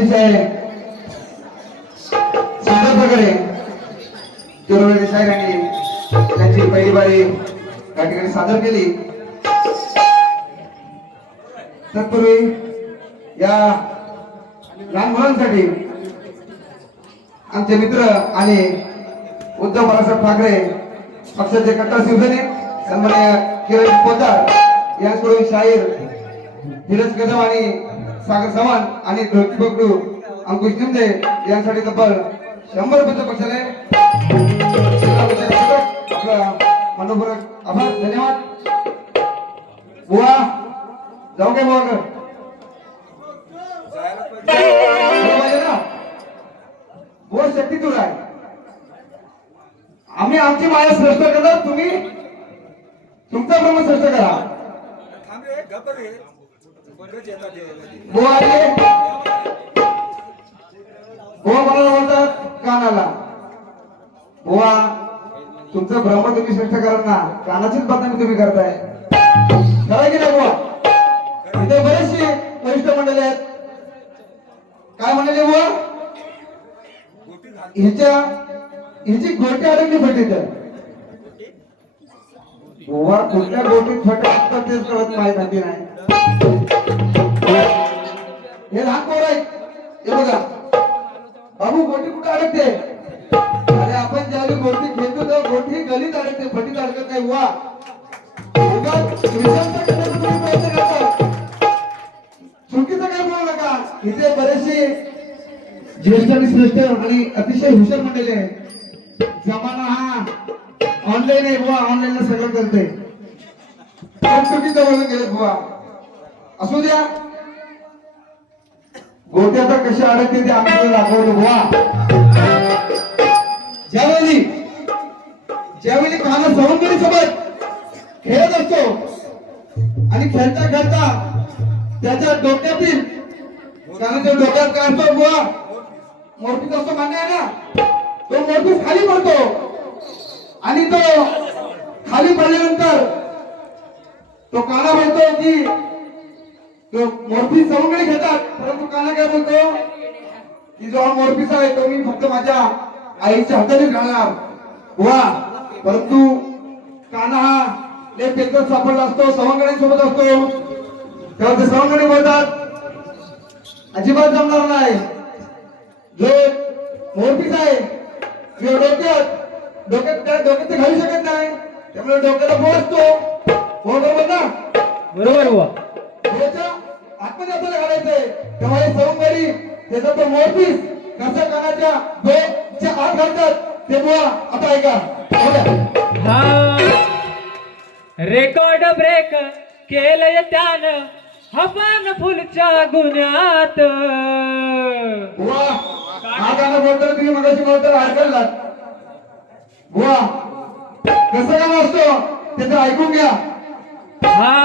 अतिशय सुंदर प्रकारे चोरवडे शायरांनी त्यांची पहिली बारी या ठिकाणी सादर केली। तत्पूर्वी या लहान मुलांसाठी आमचे मित्र आणि उद्धव बाळासाहेब ठाकरे पक्षाचे कट्टर शिवसैनिक सन्माननीय किरण पोद्दार यांच्याकडून शाहीर धीरज कदम आणि सागर चव्हाण आणि ढोलकी बकडू अंकुश निमदे यांसाठी तब्बल 100 रुपयाचं बक्षीस आहे। आपला मनोपूर्वक आभार, धन्यवाद। बुवा जाऊ काय बुवा कर बुवा शक्ती दूर आहे। आम्ही आमची माया श्रेष्ठ करणार, तुम्ही तुमचा ब्रह्म श्रेष्ठ करा। बुवा आले, बुवा मला बोलतात कानाला, बुवा तुमचं ब्रह्म तुम्ही श्रेष्ठ करा ना, कानाचीच बदनामी तुम्ही करताय, खरं की नाही बुवा? इथे बरेचशी वरिष्ठ मंडळी आहेत, काय म्हणाले बुवा? हिची गोटी अडकली फटीत, बुवा कुठल्या गोटीत फट असतात तेच कळत माहिती नाही। हे लहान पोर आहे, हे बघा बाबू गोटी कुठे अडकते? अरे आपण ज्यावेळी गोटी खेळतो तेव्हा गोटी गलीत अडकते, फटीत अडकत नाही। वा चुकीचं काय बोलू नका। इथे बरेचसे ज्येष्ठ आणि श्रेष्ठ आणि अतिशय हुशार मंडळी आहे। जमाना हा ऑनलाईन आहे बुवा, ऑनलाईन सगळं करते, चुकीचं बोलून गेले बुवा। असू द्या, गोटी आता कशी अडकते ते आम्ही दाखवतो बुवा। ज्यावेळी काना सवंगडी सोबत खेळत असतो आणि खेळता खेळता त्याच्या डोक्यातील कानाच्या डोक्यात काय असतो बुवा? मोरपीस असतो, मान्य आहे ना? तो मोरपीस खाली पडतो आणि तो खाली पडल्यानंतर तो काना म्हणतो की तो मोरपीस सवंगडी घेतात, परंतु काना काय बोलतो की जो हा मोरपीस आहे तो मी फक्त माझ्या आईच्या हाताने घालणार बुवा। परंतु काना हा लय पेकर सापडला असतो, सवंगड्यांसोबत असतो, तेव्हा ते सवंगडी बोलतात अजिबात जमणार नाही। जो मोरपीस आहे जो डोक्यात ते घालू शकत नाही, त्यामुळे डोक्याला बोल असतो, बरोबर ना? बरोबर बुवा। आतमध्ये आपल्याला घालायचंय, तेव्हा हे सवंगडी त्याचा तो मोरपीस कसा कानाच्या डोक्याच्या आत घालतात ते बुवा आता ऐका। हा रेकॉर्ड ब्रेक केलंय त्यानं हसन फुलच्या गुन्ह्यात। बुवा हा गाणं बोलताना तुम्ही मगाशी बोलताना ऐकलं बुवा, कसं गाणं असतं ते तर ऐकून घ्या। हा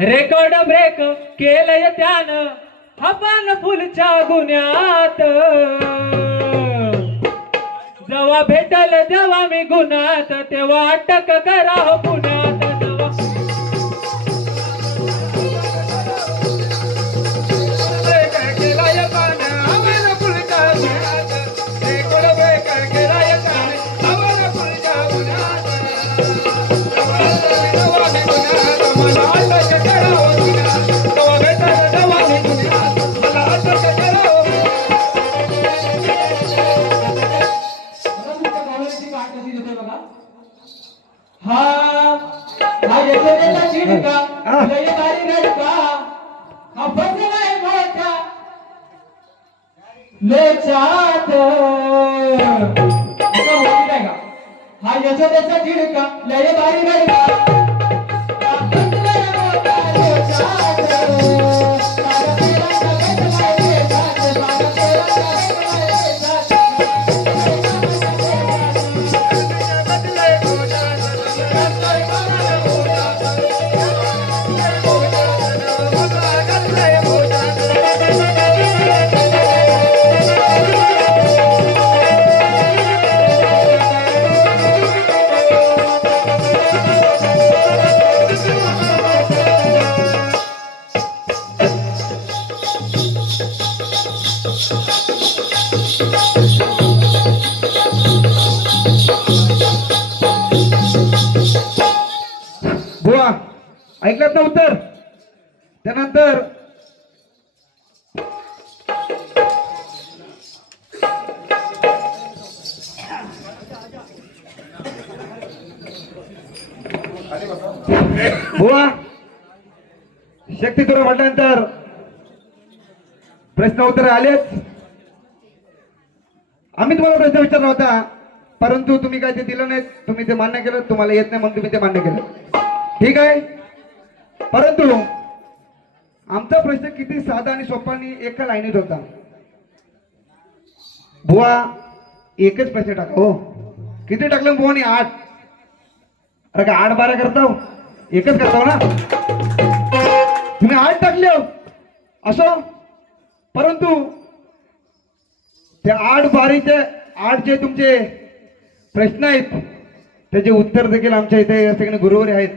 रेकॉर्ड ब्रेक केलंय त्यानं हसन फुलच्या गुन्ह्यात। जेव्हा भेटल जेव्हा मी गुन्ह्यात, तेव्हा अटक करा हो पुण्यात। हा यशोदेचा झिडका लय भारी रडका। ऐकलात ना उत्तर? त्यानंतर बुवा शक्ती तुला म्हटल्यानंतर प्रश्न उत्तर आलेच. आम्ही तुम्हाला प्रश्न विचारला होता, परंतु तुम्ही काय ते दिलं नाही, तुम्ही ते मान्य केलं. तुम्हाला येत नाही म्हणून तुम्ही ते मान्य केलं, ठीक आहे. परंतु आमचा प्रश्न किती साधा आणि सोपा आणि एका लाईनीत होता. बुवा एकच प्रश्न टाका. हो किती टाकलं बुवानी? 8. अरे का 8-12 करता हो? एकच करता हो ना तुम्ही? 8 टाकले हो असो, परंतु ते 8-12चे 8 जे तुमचे प्रश्न आहेत त्याचे उत्तर देखील आमच्या इथे सगळे गुरुवारी आहेत,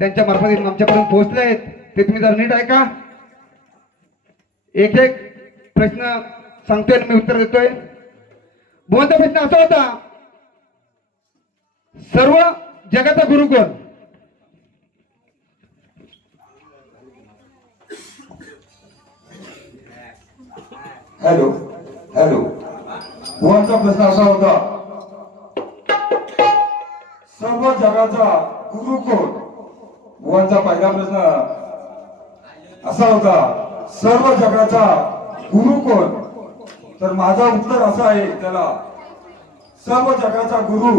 त्यांच्या मार्फत आमच्यापर्यंत पोहोचले आहेत. ते तुम्ही जर नीट ऐका. एक एक प्रश्न सांगतोय मी उत्तर देतोय. बुवांचा प्रश्न असा होता, सर्व जगाचा गुरु कोण? Hello hello. बुवांचा प्रश्न असा होता, सर्व जगाचा गुरु कोण? बुवांचा पहिला प्रश्न असा होता, सर्व जगाचा गुरु कोण? तर माझा उत्तर असा आहे त्याला, सर्व जगाचा गुरु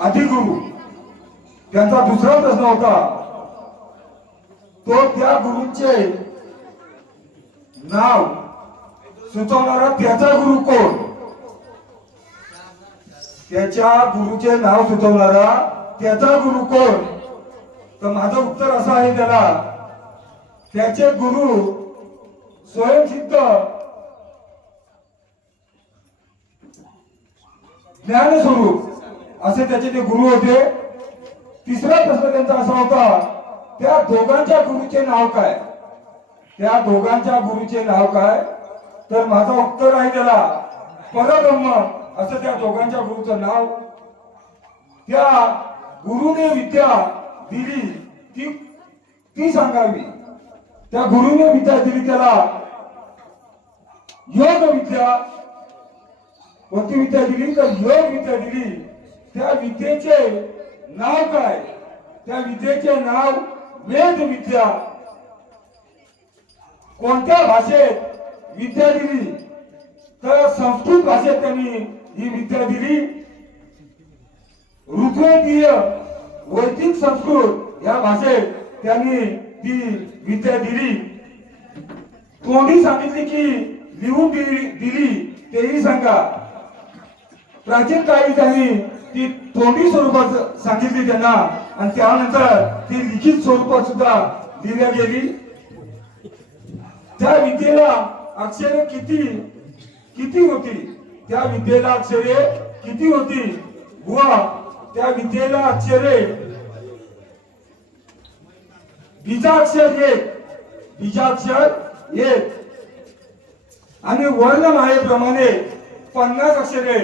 आदिगुरु. त्यांचा दुसरा प्रश्न होता, तो त्या गुरुंचे नाव सुचवणारा त्याचा गुरु कोण? त्याच्या गुरुचे नाव सुचवणारा त्याचा गुरु कोण? तर माझं उत्तर असं आहे त्याला, त्याचे गुरु स्वयंसिद्ध ज्ञानस्वरूप असे त्याचे ते गुरु होते. तिसरा प्रश्न त्यांचा असा होता, त्या दोघांच्या गुरुचे नाव काय? त्या दोघांच्या गुरुचे नाव काय? तर माझं उत्तर आहे त्याला, परब्रह्म असं त्या दोघांच्या गुरुचं नाव. त्या गुरुने विद्या दिली ती सांगावी. त्या गुरुने विद्या दिली त्याला योग विद्या. कोणती विद्या दिली? तर योग विद्या दिली. त्या विद्येचे नाव काय? त्या विद्येचे नाव वेद विद्या. कोणत्या भाषेत विद्या दिली? तर संस्कृत भाषेत त्यांनी ही विद्या दिली. ऋग्वेदीय वैदिक संस्कृत या भाषेत त्यांनी ती विद्या दिली. तोंडी सांगितली की लिहून दिली तेही सांगा. प्राचीन काळी त्यांनी ती तोंडी स्वरूपात सांगितली त्यांना, आणि त्यानंतर ती लिखित स्वरूपात सुद्धा लिहिल्या गेली. त्या विद्येला अक्षरे किती होती? त्या विद्येला अक्षरे किती होती? बुवा त्या विद्येला अक्षरे बीजाक्षर एक आणि वर्णमाळेप्रमाणे 50 अक्षरे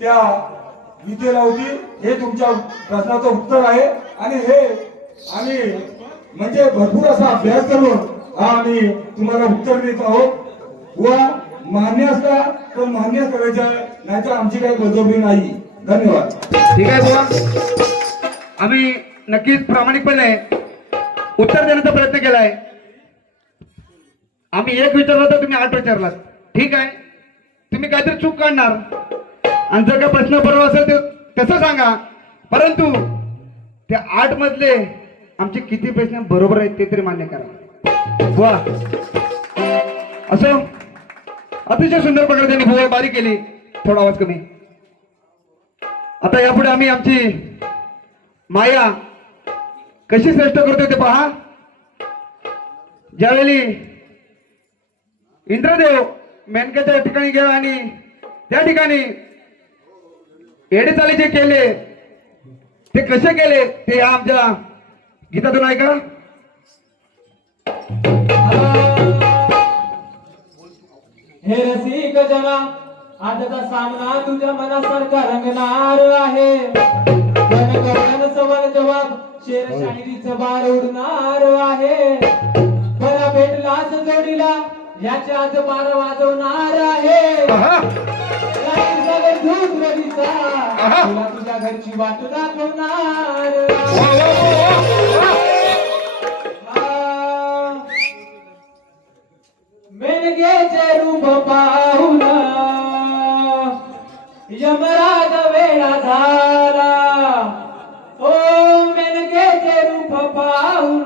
त्या विद्येला होती. हे तुमच्या प्रश्नाचं उत्तर आहे. आणि हे आम्ही म्हणजे भरपूर असा अभ्यास करून आम्ही तुम्हाला उत्तर देत आहोत. व मान्य असला तर मान्य करायचं, नाहीतर आमची काही बळजबरी नाही. धन्यवाद. ठीक आहे बुवा, आम्ही नक्कीच प्रामाणिकपणे उत्तर देण्याचा प्रयत्न केलाय. आम्ही 1 विचारला तर तुम्ही 8 विचारलात, ठीक आहे. तुम्ही काहीतरी चूक काढणार आणि जर का प्रश्न बरोबर असेल तर तसं सांगा, परंतु त्या 8 मधले आमचे किती प्रश्न बरोबर आहेत ते तरी मान्य करा. बुवा असं अतिशय सुंदर प्रकारे त्यांनी बुवा बारी केली. थोडा आवाज कमी. आता यापुढे आम्ही आमची माया कशी श्रेष्ठ करतोय ते पहा. ज्यावेळी इंद्रदेव मेनकेच्या ठिकाणी गेला आणि त्या ठिकाणी येडेचाली जे केले ते कसे केले ते आमच्या गीतातून ऐका. हे रसिक जना, आजचा सामना तुझ्या मनासारखा रंगणार आहे. गगन सवाल जवाब शेर शाहिरीचं बार उडणार आहे मला भेटलाच जोडीला याचे आज बार वाजवणार आहे लाईन सगळं धूप नदीचा तुला तुझ्या घरची वाट दाखवणार मेणगेचे रूप पाहून यमराज वेळा झाला ओ मेणगेचे रूप पाहून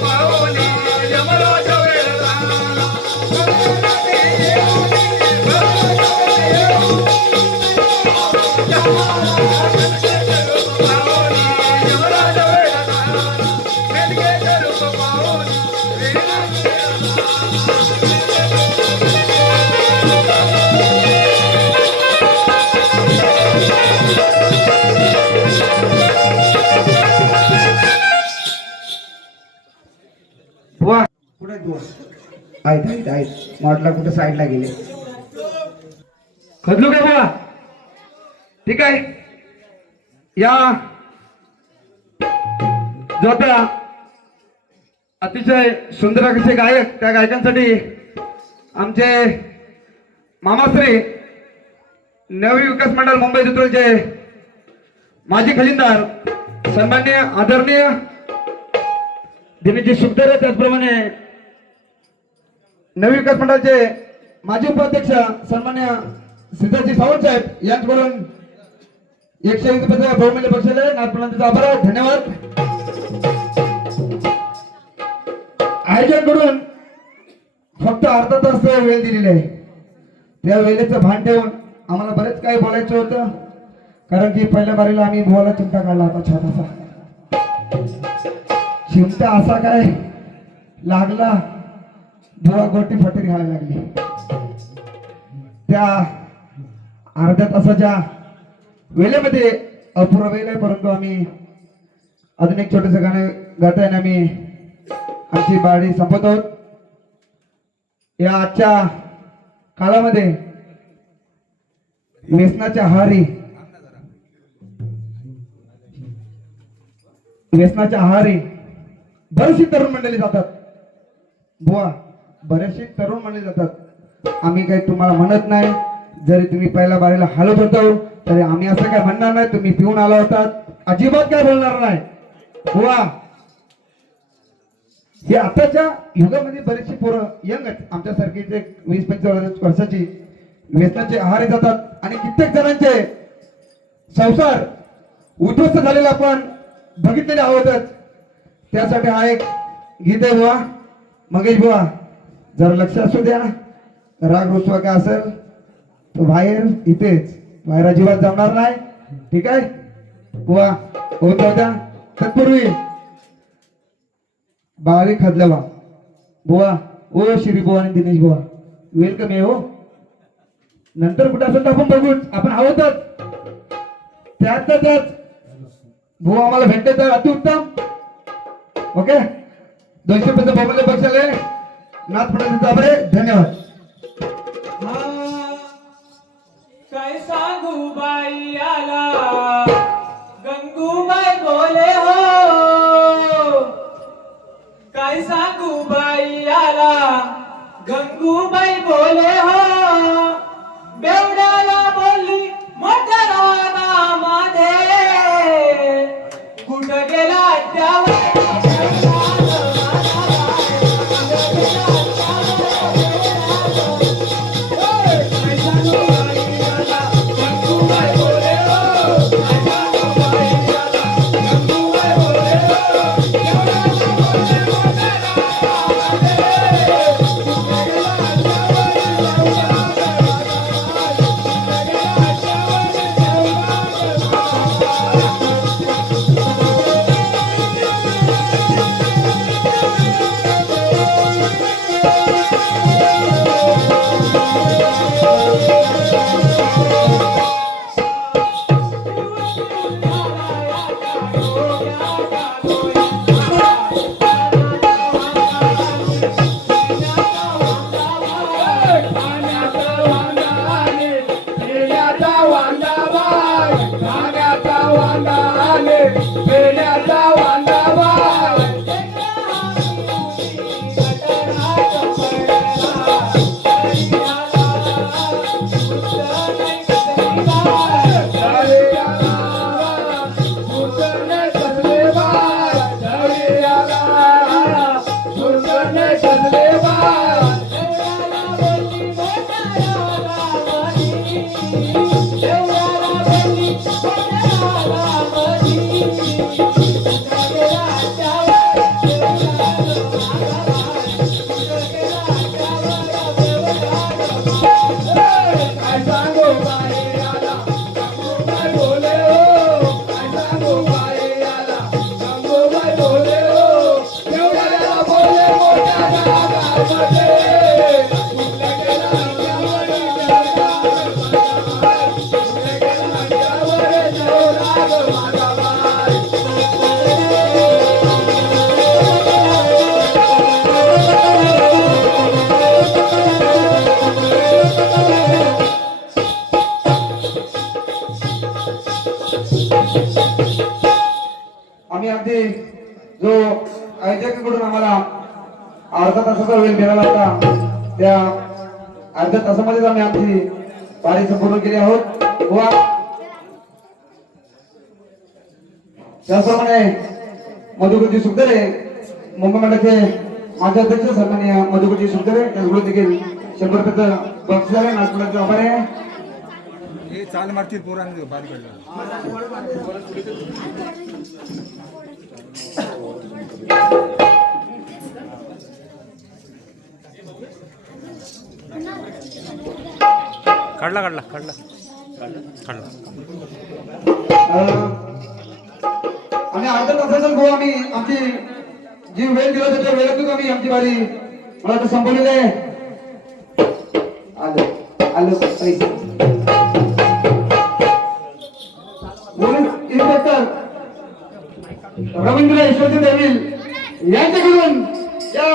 Paoli आहेत मॉडला कुठे साईडला गेले खदलू काय बघा ठीक आहे या जो आता अतिशय सुंदर असे गायक त्या गायकांसाठी आमचे मामाश्री नवी विकास मंडळ मुंबई चित्रचे माजी खजिनदार सन्माननीय आदरणीय दिनेशजी सुखदर त्याचप्रमाणे नवी विकास मंडळाचे माजी उपाध्यक्ष सन्मान्य सिद्धार्थजी सावंत साहेब यांच्याकडून 101 रुपयाचा बहुमूल्य बक्षीस आहे नागपूरचा आभार धन्यवाद आयोजकांकडून फक्त अर्धा तास वेळ दिलेली आहे त्या वेळेचं भान ठेवून आम्हाला बरेच काही बोलायचं होतं कारण की पहिल्या बारीला आम्ही बुवाला चिमटा काढला होता छोटासा चिमटा असा काय लागला बुवा गोटी फटरी घ्यायला लागली त्या अर्ध्या तासाच्या वेळेमध्ये अपुरा वेळ आहे परंतु आम्ही अजून एक छोटंसं गाणं गाता आणि आम्ही आमची बाळी संपत आहोत या आजच्या काळामध्ये व्यसनाच्या आहारी बरीचशी तरुण मंडळी जातात बुवा बरेचसे तरुण मंडळी जातात आम्ही काही तुम्हाला म्हणत नाही जरी तुम्ही पहिल्या बारीला हलत होतो तरी आम्ही असं काय म्हणणार नाही तुम्ही पिऊन आला होतात अजिबात काय बोलणार नाही बुवा हे आताच्या युगामध्ये बरेचशी पोरं यंग आमच्यासारखी 20-25 वर्षाची व्यसनाचे आहारी जातात आणि कित्येक जणांचे संसार उद्ध्वस्त झालेला आपण बघितलेले आहोतच त्यासाठी हा एक गीत आहे बुवा मगेश बुवा जरा लक्ष असू द्या राग रुसवा काय असेल तो बाहेर इथेच बाहेर अजिबात जमणार नाही ठीक आहे बुवा होत द्या तत्पूर्वी बाळी खदलवा बुवा ओ श्री बुवा आणि दिनेश बुवा वेलकम आहे हो नंतर कुठे असेल तर आपण बघू आपण आहोतच त्याच बुवा आम्हाला भेटते तर अतिउत्तम ओके 200 रुपयाचा बहुमूल्य बक्षीस आहे नाथ पडायचा बरे धन्यवाद काय सांगू बाई आला गंगूबाई बोले हो काय सांगू बाई आला गंगूबाई बोले हो बेवड्याला बोलली मोठ्या रानामध्ये कुठं गेला त्यावर आम्ही अगदी जो आयोजकाकडून आम्हाला अर्धा तासाचा वेळ मिळाला होता त्या अर्ध्या तासामध्येच आम्ही आमची पारी संपूर्ण केली आहोत व त्याचप्रमाणे मधुकरजी सुखदरे मुंबई मंडळाचे माजी अध्यक्ष सन्माननीय मधुकरजी सुखदरे त्याचबरोबर देखील 100 रुपयाचं बक्षीस आहे. नागपुराचे आभार आहे. हे चाल मारतील पोरांनी बारीक काढला काढला काढला काढला आणि अर्धा तासाचा गोवा आम्ही आमची जी वेळ दिला त्या वेळेतून आम्ही आमची बारी मला तर संपवलेली आहे. आलं पैसे पोलीस इन्स्पेक्टर रवींद्र ईश्वरजी देवील यांच्याकडून या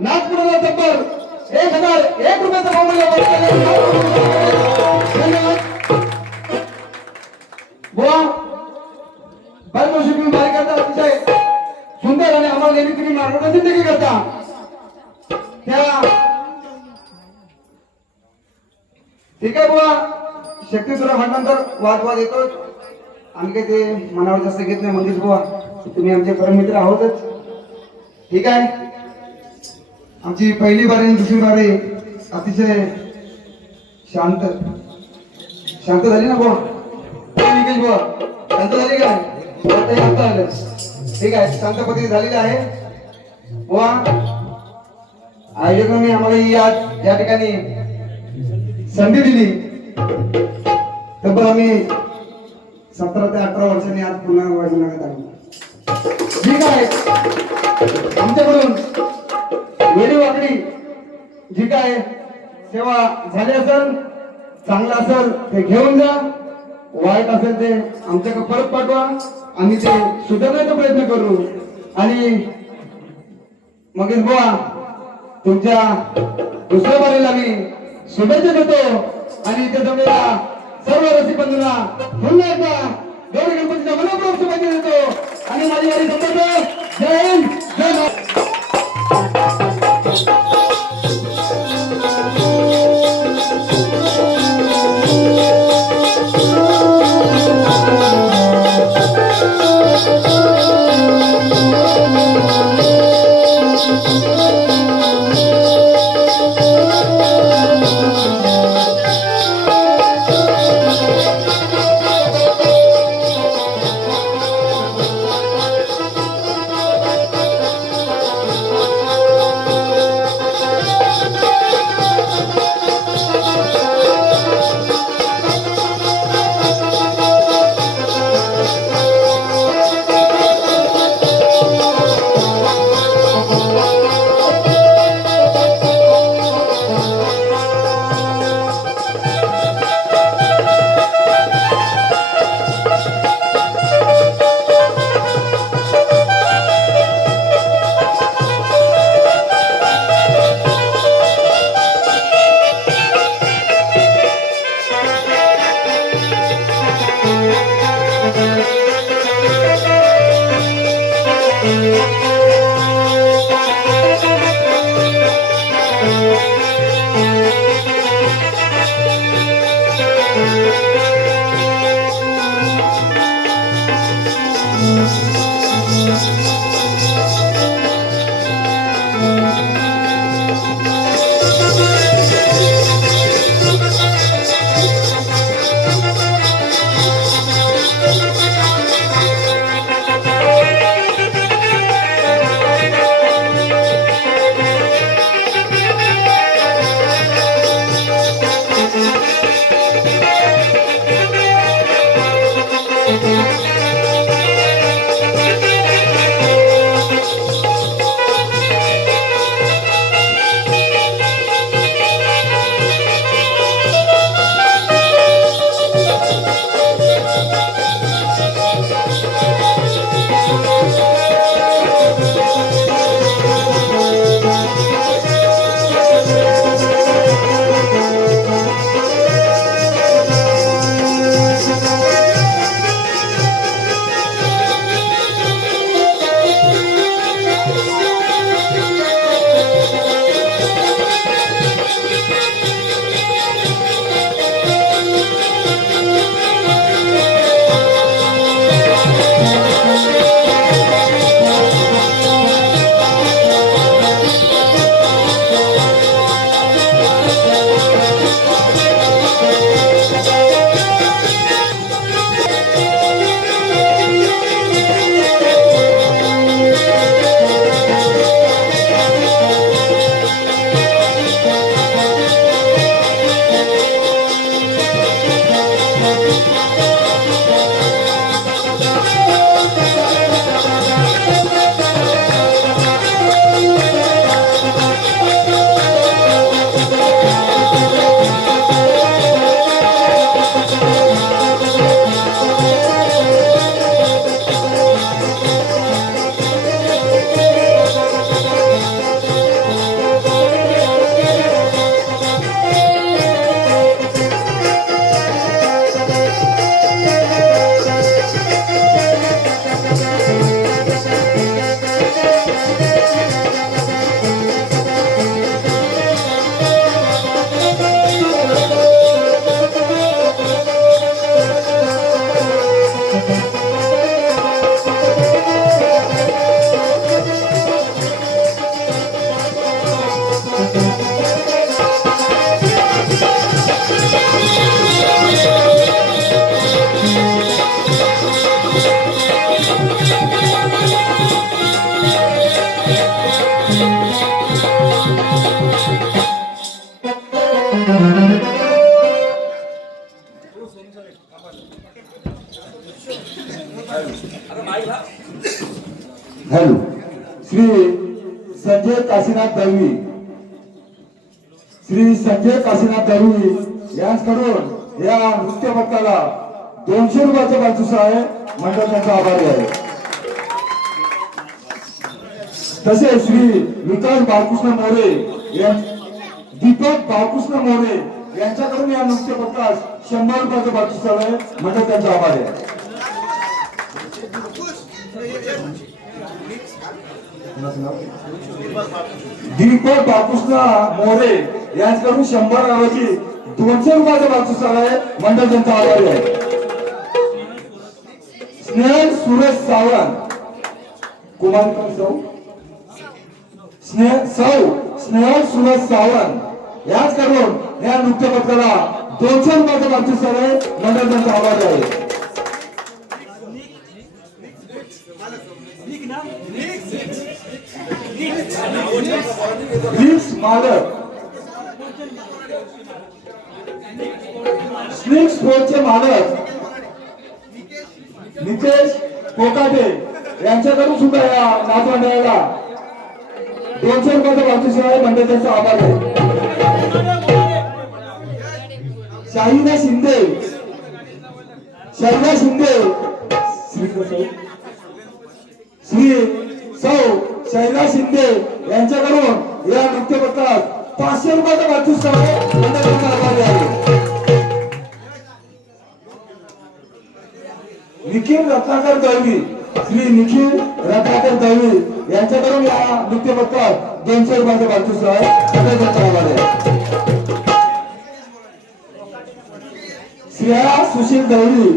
नागपुराला तब्बल 1001 रुपयाचा बहुमूल्य धन्यवाद. बुवा बालगोष्टी तुम्ही बारीक करता अतिशय सुंदर आणि आम्हाला नेहमी तुम्ही मार्गदर्शन देखील करता त्या ठीक आहे बुवा. शक्ती तुला म्हटल्यानंतर वाद येतो आम्ही काही ते मनावर जास्त घेत नाही. मंगेश बुवा तुम्ही आमचे परममित्र आहोतच. ठीक आहे. आमची पहिली बारी आणि दुसरी बारी अतिशय शांत झाली ना बुवा. निकेश बुवा शांत झाली काय आता आलं. ठीक आहे. शांत पद्धती झालेली आहे बुवा. आयोजकांनी आम्हाला या ठिकाणी संधी दिली तब्बल आम्ही 17 ते 18 वर्षांनी आज पुन्हा वाजवण्यात आलो. ठीक आहे. आमच्याकडून वेळी वाकडी जी काय सेवा झाली असेल चांगलं असेल ते घेऊन जा. वाईट असेल ते आमच्याकडे परत पाठवा. आम्ही ते सुधारण्याचा प्रयत्न करू. आणि मग बुवा तुमच्या दुसऱ्या बारीला मी शुभेच्छा देतो आणि इथे जमलेल्या सर्व रसिक बंधूंना पुन्हा एकदा गौरी गणपतीच्या मनपूर्वक शुभेच्छा देतो आणि माझी वारी संपवतो. जय हिंद जय महाराष्ट्र. हॅलो श्री संजय काशीनाथ दळवी, श्री संजय काशीनाथ दळवी यांच्याकडून या नृत्य भक्ताला 200 रुपयाचं बक्षीस आहे. मंडळ त्यांचा आभारी आहे. तसेच श्री विकास बाळकृष्ण मोरे, दीपक बाळकृष्ण मोरे यांच्याकडून या नृत्य भक्तास 100 रुपयाचं बक्षीस आहे. मंडळ त्यांचा आभारी आहे. दीपक बाळकृष्ण मोरे यांच्याकडून 100 ऐवजी 200 रुपयाचं बक्षीस आहे. मंडळ त्यांचा आभारी आहे. स्नेहल सुरेश सावंत, कुमार सौ स्नेहल सुरेश सावंत याचकडून या नृत्य पथकाला 200 रुपयाचं बक्षीस आहे. मंडळ त्यांचा आभारी आहे. लिक्स मालक, स्लिक्स स्पोर्टचे मालक नितेश कोकाटे यांच्याकडून सुद्धा या नाच मंडळाला 200 रुपयाचं बक्षीस आहे. मंडळ त्यांचा आभार आहे. शाहिना शिंदे श्री सौ शैला शिंदे यांच्याकडून या नृत्य पथकास 500 रुपयाचं बक्षीस आहे. मंडळ त्यांचा आभारी आहे. निखिल रत्नाकर दळवी, श्री निखिल रत्नाकर दळवी यांच्याकडून या नृत्य पथकास 200 रुपयाचं बक्षीस आहे. मंडळ त्यांचा आभारी आहे. श्रेया सुशील दळवी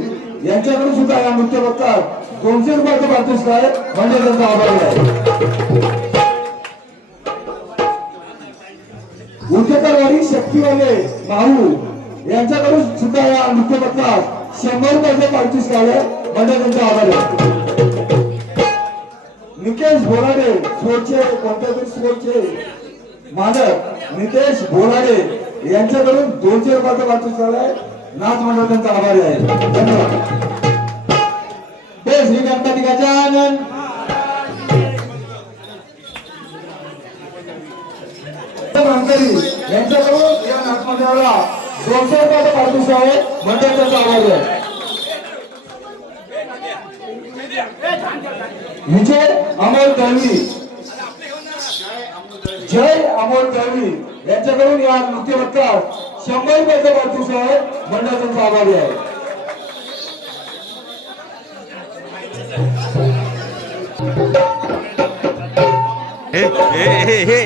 यांच्याकडून सुद्धा या नृत्य पथकास 200 रुपयाचं बक्षीस आहे. मंडळ त्यांचा आभारी आहे. उद्योगवाडी शक्तीवाले माहू यांच्याकडून सुद्धा या नृत्य पथकास 100 रुपयाचं बक्षीस आहे. मंडळ त्यांचा आभारी आहे. निकेश बोराडे स्पोर्टचे कोणत्या तरी स्पोर्टचे मालक नितेश बोराडे यांच्याकडून 200 रुपयाचं बक्षीस आहे. नाच मंडळ त्यांचा आभारी आहे. धन्यवाद. जय श्री गणपती गजानन. यांच्याकडून या नाच मंडळाला 200 रुपयाचं बक्षीस आहे. मंडळ त्यांचा आभारी आहे. विजय अमोल दळवी, जय अमोल दळवी यांच्याकडून या नृत्य पथकास 100 रुपयाचं बक्षीस आहे. मंडळ त्यांचा आभारी आहे. हे